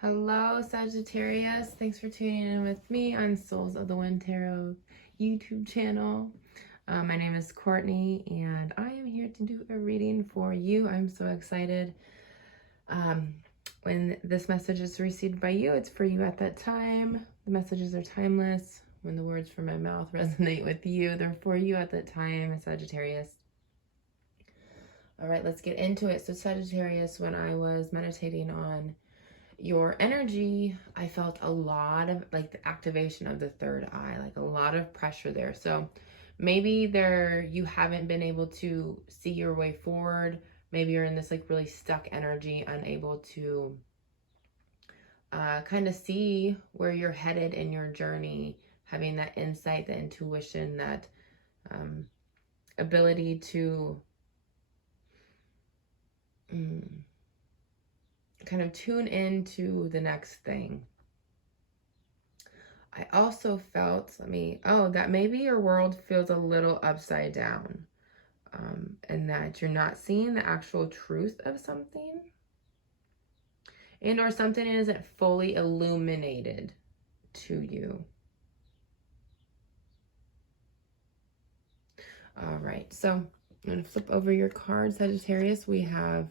Hello, Sagittarius. Thanks for tuning in with me on Souls of the Wind Tarot YouTube channel. My name is Courtney, and I am here to do a reading for you. I'm so excited. When this message is received by you, it's for you at that time. The messages are timeless. When the words from my mouth resonate with you, they're for you at that time, Sagittarius. All right, let's get into it. So Sagittarius, when I was meditating on your energy, I felt a lot of like the activation of the third eye, like a lot of pressure there. So maybe you haven't been able to see your way forward. Maybe you're in this like really stuck energy, unable to kind of see where you're headed in your journey, having that insight, the intuition, that ability to kind of tune into the next thing. I also felt, that maybe your world feels a little upside down, and that you're not seeing the actual truth of something, and or something isn't fully illuminated to you. All right, so I'm going to flip over your card, Sagittarius. We have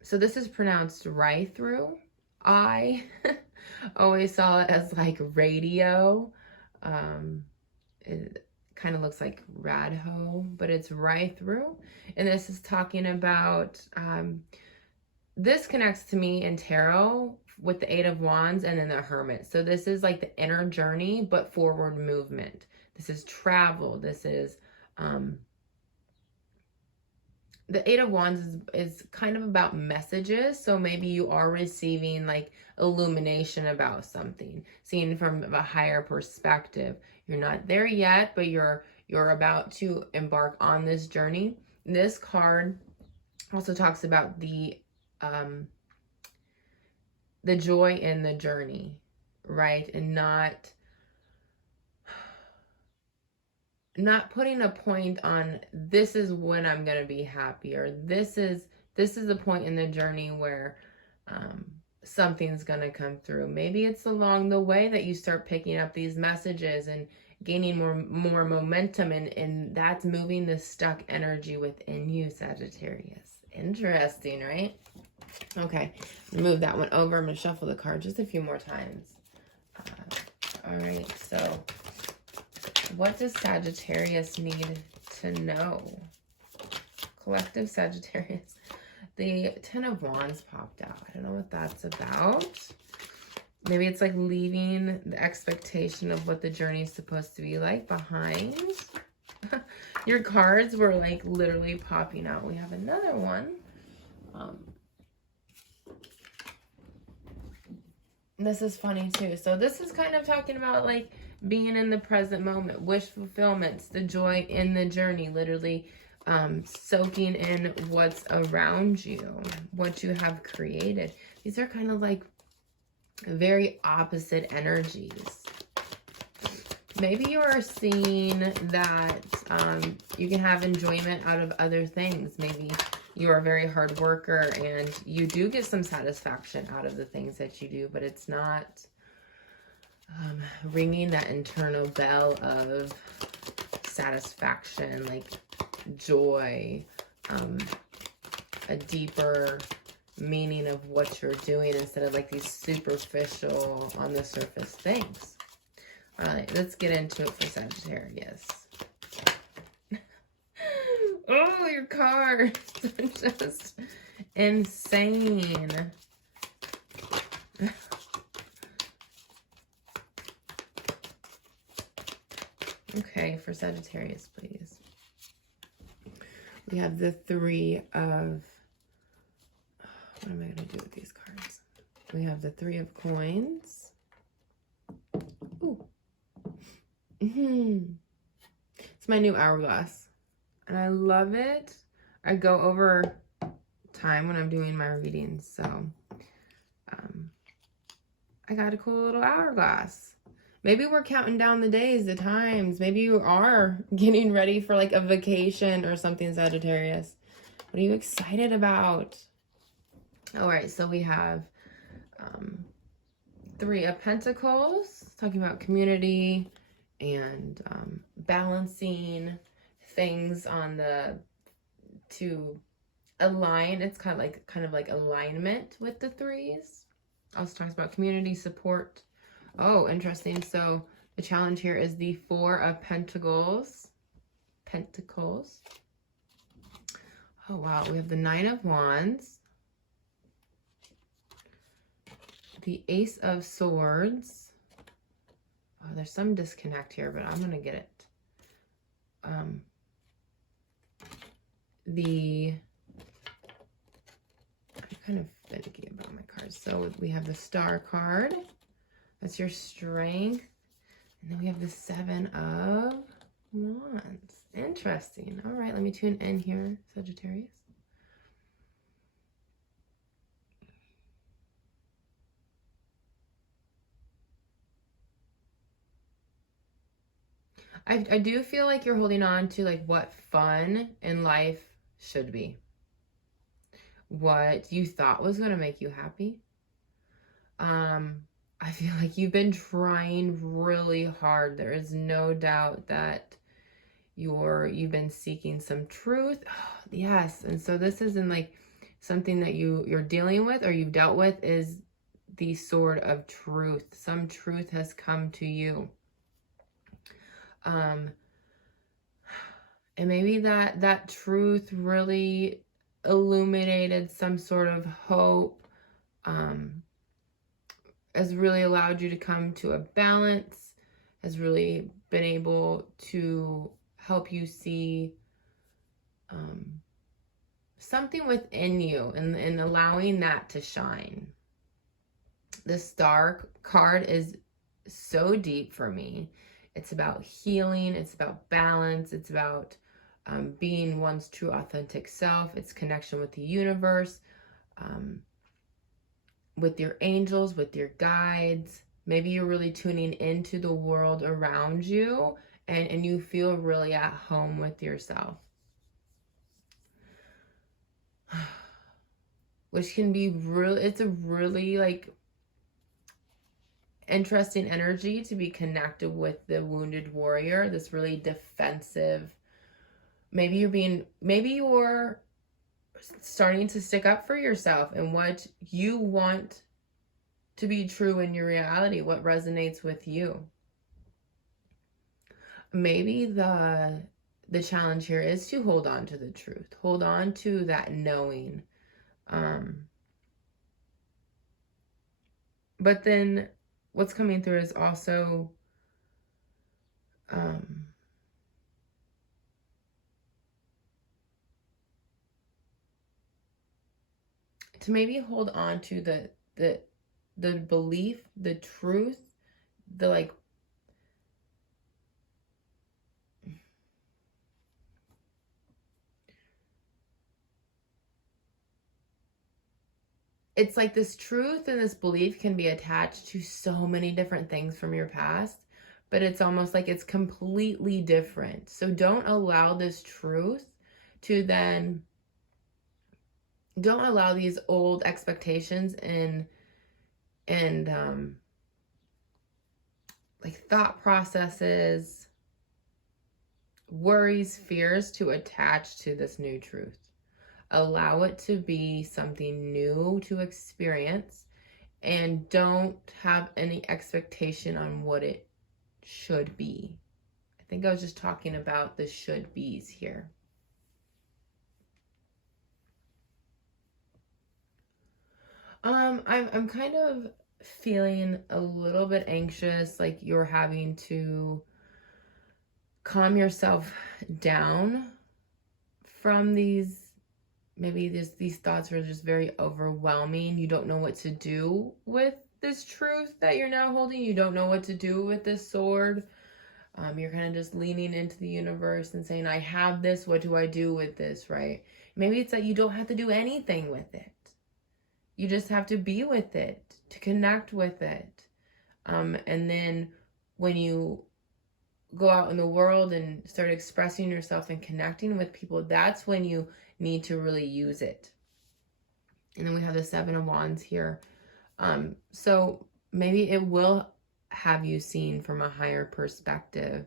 so this is pronounced right through. I always saw it as like radio. It kind of looks like radho, but it's right through. And this is talking about, this connects to me in tarot with the Eight of Wands and then the Hermit. So this is like the inner journey, but forward movement. This is travel. This is, the Eight of Wands is kind of about messages. So maybe you are receiving like illumination about something, seeing from a higher perspective. You're not there yet, but you're about to embark on this journey. This card also talks about the joy in the journey, right? And not putting a point on this is when I'm going to be happy, or this is the point in the journey where something's going to come through. Maybe it's along the way that you start picking up these messages and gaining more momentum, and that's moving the stuck energy within you, Sagittarius. Interesting, right? Okay, move that one over. I'm going to shuffle the card just a few more times. All right, so what does Sagittarius need to know? Collective Sagittarius. The Ten of Wands popped out. I don't know what that's about. Maybe it's like leaving the expectation of what the journey is supposed to be like behind. Your cards were like literally popping out. We have another one. This is funny too. So this is kind of talking about like being in the present moment, wish fulfillments, the joy in the journey, literally soaking in what's around you, what you have created. These are kind of like very opposite energies. Maybe you are seeing that you can have enjoyment out of other things. Maybe you're a very hard worker and you do get some satisfaction out of the things that you do, but it's not ringing that internal bell of satisfaction, like joy, a deeper meaning of what you're doing instead of like these superficial on the surface things. All right, let's get into it for Sagittarius. Oh, your cards are just insane. Okay, for Sagittarius, please. We have the Three of... What am I going to do with these cards? We have the Three of Coins. Ooh. It's my new hourglass. And I love it. I go over time when I'm doing my readings. So I got a cool little hourglass. Maybe we're counting down the days, the times. Maybe you are getting ready for like a vacation or something, Sagittarius. What are you excited about? All right, so we have Three of Pentacles, talking about community and balancing things on the to align. It's kind of like alignment with the threes. Also talks about community support. Oh, interesting. So the challenge here is the Four of Pentacles. Pentacles. Oh wow, we have the Nine of Wands, the Ace of Swords. Oh, there's some disconnect here, but I'm gonna get it. I'm kind of finicky about my cards. So we have the Star card. That's your strength. And then we have the Seven of Wands. Interesting. All right, let me tune in here, Sagittarius. I do feel like you're holding on to like what fun in life should be. What you thought was going to make you happy. I feel like you've been trying really hard. There is no doubt that you've been seeking some truth. Yes. And so this isn't like something that you're dealing with or you've dealt with, is the sword of truth. Some truth has come to you. And maybe that truth really illuminated some sort of hope, has really allowed you to come to a balance, has really been able to help you see something within you and allowing that to shine. The Star card is so deep for me. It's about healing. It's about balance. It's about being one's true authentic self. It's connection with the universe, with your angels, with your guides. Maybe you're really tuning into the world around you and you feel really at home with yourself. Which can be really, it's a really like interesting energy to be connected with the wounded warrior, this really defensive. Maybe you're starting to stick up for yourself and what you want to be true in your reality, what resonates with you. Maybe the challenge here is to hold on to the truth, hold on to that knowing. But then what's coming through is also to maybe hold on to the belief, the truth, the like it's like this truth and this belief can be attached to so many different things from your past, but it's almost like it's completely different. So don't allow this truth to then, don't allow these old expectations and like thought processes, worries, fears to attach to this new truth. Allow it to be something new to experience and don't have any expectation on what it should be. I think I was just talking about the should be's here. I'm kind of feeling a little bit anxious, like you're having to calm yourself down from these. Maybe these thoughts are just very overwhelming. You don't know what to do with this truth that you're now holding. You don't know what to do with this sword. You're kind of just leaning into the universe and saying, I have this. What do I do with this, right? Maybe it's that you don't have to do anything with it. You just have to be with it, to connect with it. And then when you go out in the world and start expressing yourself and connecting with people, that's when you need to really use it. And then we have the Seven of Wands here. So maybe it will have you seen from a higher perspective.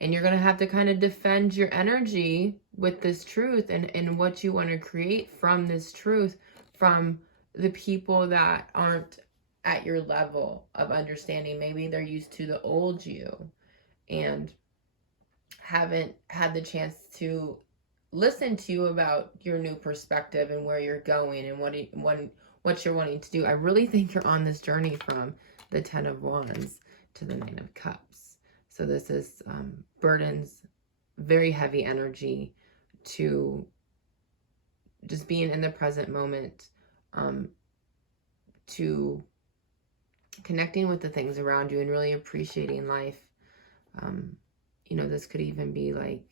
And you're going to have to kind of defend your energy with this truth and what you want to create from this truth, from the people that aren't at your level of understanding. Maybe they're used to the old you and haven't had the chance to listen to you about your new perspective and where you're going and what you're wanting to do. I really think you're on this journey from the Ten of Wands to the Nine of Cups. So this is burdens, very heavy energy to just being in the present moment, to connecting with the things around you and really appreciating life. You know, this could even be like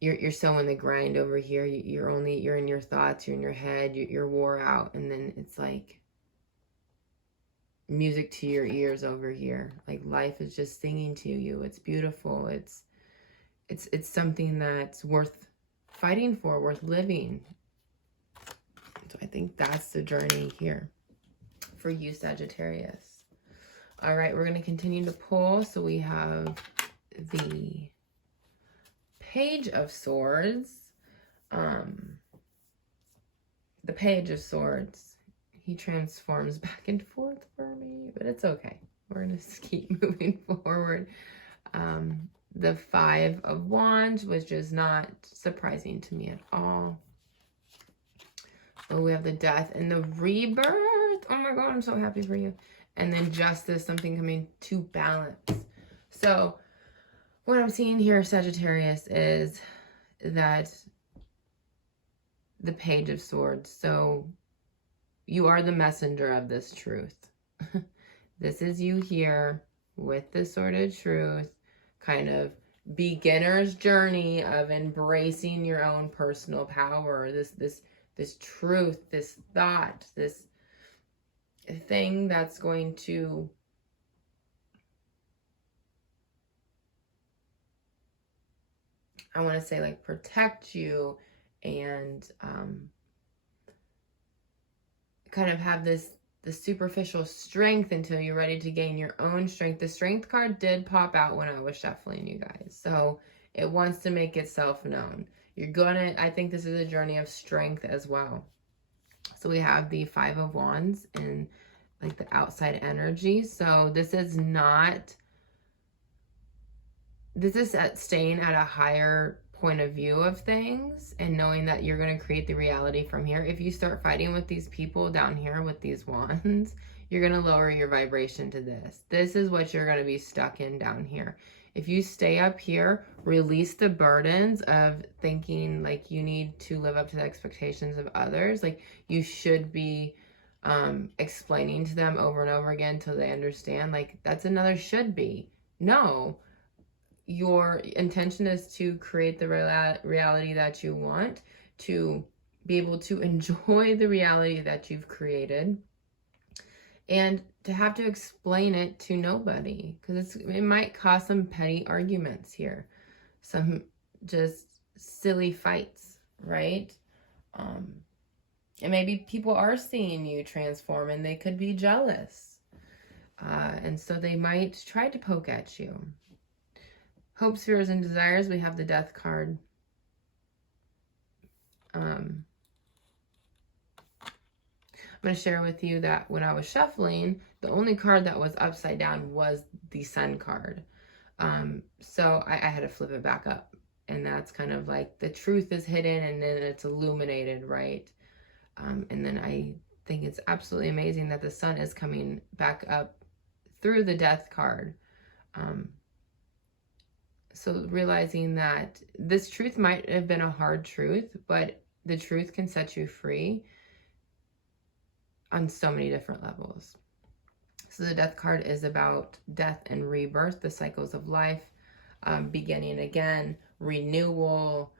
you're so in the grind over here. You're in your thoughts, you're in your head, you're wore out, and then it's like music to your ears over here. Like life is just singing to you. It's beautiful. It's something that's worth fighting for, worth living. So I think that's the journey here for you, Sagittarius. All right, we're going to continue to pull. So we have the Page of Swords. The Page of Swords. He transforms back and forth for me, but it's okay. We're going to keep moving forward. The Five of Wands, which is not surprising to me at all. Oh, we have the Death and the Rebirth. Oh my God, I'm so happy for you. And then Justice, something coming to balance. So what I'm seeing here, Sagittarius, is that the Page of Swords. So you are the messenger of this truth. This is you here with this sort of truth, kind of beginner's journey of embracing your own personal power. This truth, this thought, this thing that's going to I want to say like protect you and kind of have the superficial strength until you're ready to gain your own strength. The Strength card did pop out when I was shuffling, you guys. So it wants to make itself known. I think this is a journey of strength as well. So we have the Five of Wands and like the outside energy. So this is staying at a higher point of view of things and knowing that you're going to create the reality from here. If you start fighting with these people down here with these wands, you're going to lower your vibration to this. This is what you're going to be stuck in down here. If you stay up here, release the burdens of thinking like you need to live up to the expectations of others. Like you should be explaining to them over and over again till they understand. Like that's another should be. No. Your intention is to create the reality that you want, to be able to enjoy the reality that you've created, and to have to explain it to nobody, because it might cause some petty arguments here, some just silly fights, right? And maybe people are seeing you transform and they could be jealous, and so they might try to poke at you. Hopes, fears, and desires, we have the Death card. I'm going to share with you that when I was shuffling, the only card that was upside down was the Sun card. So I had to flip it back up. And that's kind of like the truth is hidden and then it's illuminated, right? And then I think it's absolutely amazing that the Sun is coming back up through the Death card. So realizing that this truth might have been a hard truth, but the truth can set you free on so many different levels. So the Death card is about death and rebirth, the cycles of life, beginning again, renewal.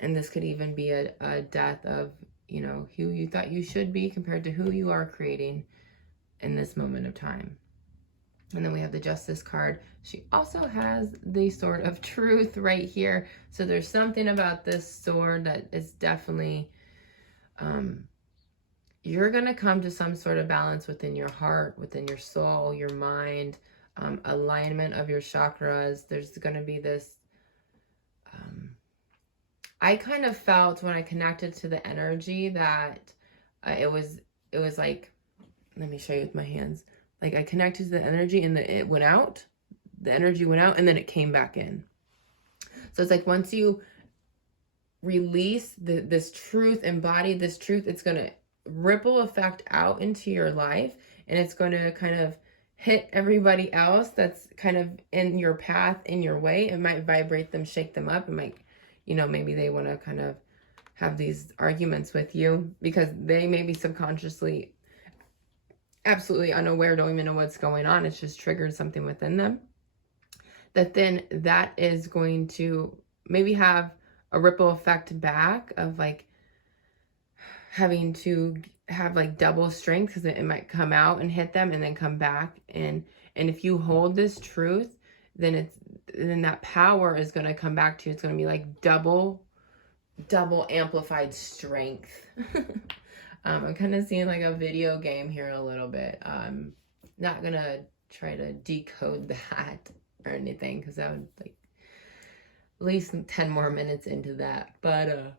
And this could even be a death of, you know, who you thought you should be compared to who you are creating in this moment of time. And then we have the Justice card. She also has the Sword of Truth right here. So there's something about this sword that is definitely, you're going to come to some sort of balance within your heart, within your soul, your mind, alignment of your chakras. There's going to be this, I kind of felt when I connected to the energy that it was like, let me show you with my hands. Like I connected to the energy and it went out, the energy went out and then it came back in. So it's like once you release this truth, embody this truth, it's going to ripple effect out into your life, and it's going to kind of hit everybody else that's kind of in your path, in your way. It might vibrate them, shake them up. It might, you know, maybe they want to kind of have these arguments with you because they may be subconsciously absolutely unaware, don't even know what's going on. It's just triggered something within them. Then that is going to maybe have a ripple effect back of like having to have like double strength, because it might come out and hit them and then come back. And if you hold this truth, then that power is going to come back to you. It's going to be like double amplified strength. I'm kind of seeing like a video game here a little bit. I'm not going to try to decode that or anything, because that would like at least 10 more minutes into that. But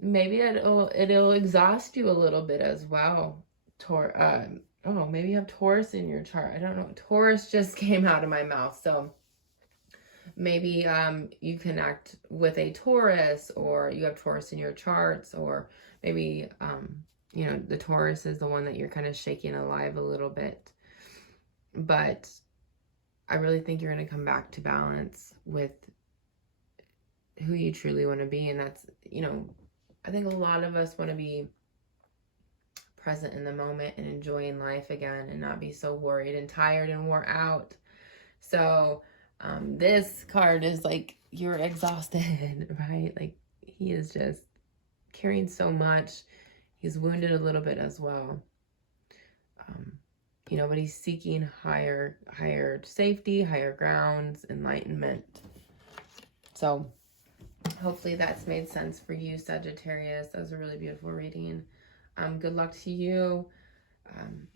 maybe it'll exhaust you a little bit as well. Oh, maybe you have Taurus in your chart. I don't know. Taurus just came out of my mouth. So maybe you connect with a Taurus, or you have Taurus in your charts, or maybe you know, the Taurus is the one that you're kind of shaking alive a little bit. But I really think you're going to come back to balance with who you truly want to be. And that's, you know, I think a lot of us want to be present in the moment and enjoying life again and not be so worried and tired and wore out. So this card is like, you're exhausted, right? Like he is just carrying so much. He's wounded a little bit as well. You know, but he's seeking higher safety, higher grounds, enlightenment. So hopefully that's made sense for you, Sagittarius. That was a really beautiful reading. Good luck to you.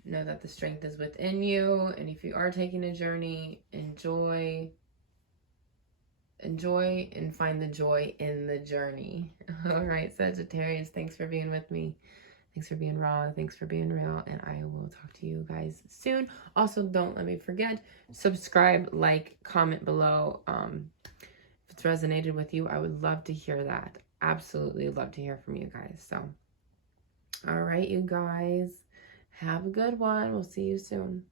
Know that the strength is within you. And if you are taking a journey, enjoy and find the joy in the journey. All right, Sagittarius, thanks for being with me. Thanks for being raw. Thanks for being real. And I will talk to you guys soon. Also, don't let me forget, subscribe, like, comment below. If it's resonated with you, I would love to hear that. Absolutely love to hear from you guys. So, all right, you guys, have a good one. We'll see you soon.